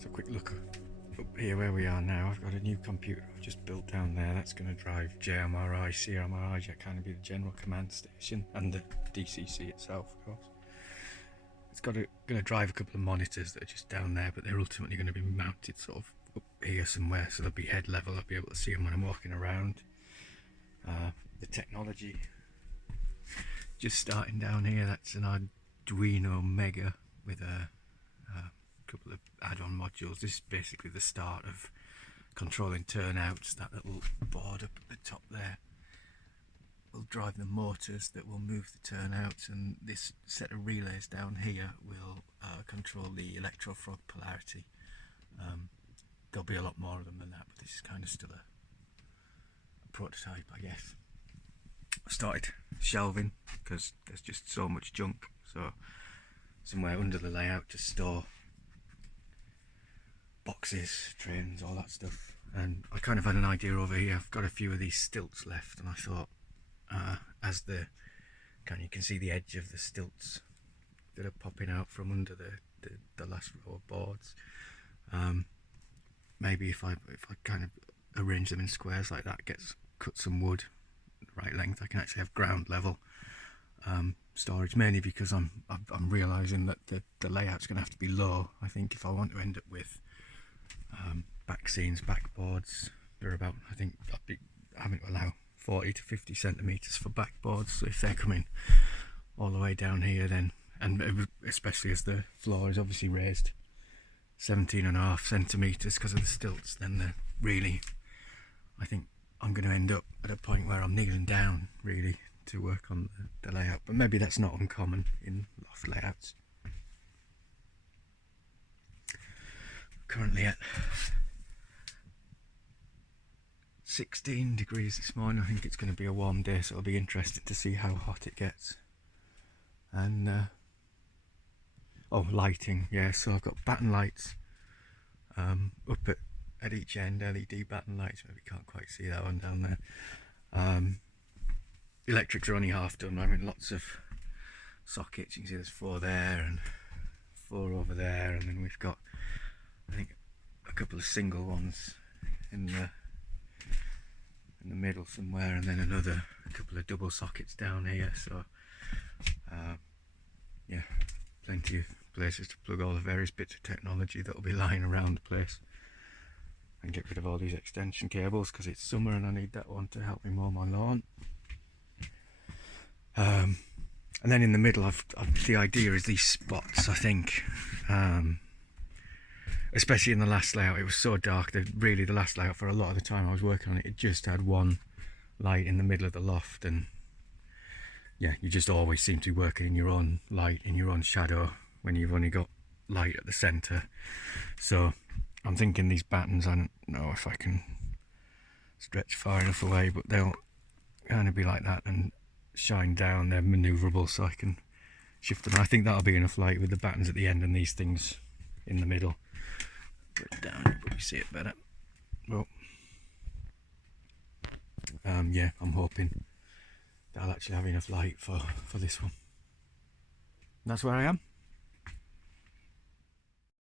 It's a quick look up here where we are now. I've got a new computer I've just built down there. That's going to drive JMRI, CMRI, that kind of be the general command station, and the DCC itself, of course. It's going to drive a couple of monitors that are just down there, but they're ultimately going to be mounted sort of up here somewhere, so they'll be head level. I'll be able to see them when I'm walking around. The technology just starting down here. That's an Arduino Mega with a couple of add-on modules. This is basically the start of controlling turnouts. That little board up at the top there will drive the motors that will move the turnouts, and this set of relays down here will control the electrofrog polarity. There'll be a lot more of them than that, but this is kind of still a prototype, I guess. I started shelving because there's just so much junk, so somewhere under the layout to store boxes, trains, all that stuff. And I kind of had an idea over here. I've got a few of these stilts left, and I thought as you can see the edge of the stilts that are popping out from under the last row of boards. Maybe if I kind of arrange them in squares like that, cut some wood the right length, I can actually have ground level storage, mainly because I'm realising that the layout's going to have to be low. I think if I want to end up with back scenes, backboards, they're about, I think I'd be having to allow 40 to 50 centimetres for backboards, so if they're coming all the way down here, then, and especially as the floor is obviously raised 17.5 centimetres because of the stilts, then they're really, I think I'm going to end up at a point where I'm kneeling down really to work on the layout, but maybe that's not uncommon in loft layouts. Currently at 16 degrees this morning. I think it's going to be a warm day, so it'll be interesting to see how hot it gets. And lighting, yeah, so I've got batten lights up at each end, LED batten lights. Maybe can't quite see that one down there. Electrics are only half done. I mean, lots of sockets. You can see there's 4 there and 4 over there, and then we've got, I think, a couple of single ones in the middle somewhere, and then a couple of double sockets down here. So yeah, plenty of places to plug all the various bits of technology that will be lying around the place, and get rid of all these extension cables because it's summer and I need that one to help me mow my lawn. And then in the middle, the idea is these spots. I think especially in the last layout, it was so dark that really the last layout, for a lot of the time I was working on it, it just had one light in the middle of the loft, and yeah, you just always seem to be working in your own light, in your own shadow, when you've only got light at the centre. So I'm thinking these battens, I don't know if I can stretch far enough away, but they'll kind of be like that and shine down. They're manoeuvrable, so I can shift them. I think that'll be enough light with the battens at the end and these things in the middle. Put it down, you probably see it better. Well, yeah, I'm hoping that I'll actually have enough light for this one. That's where I am.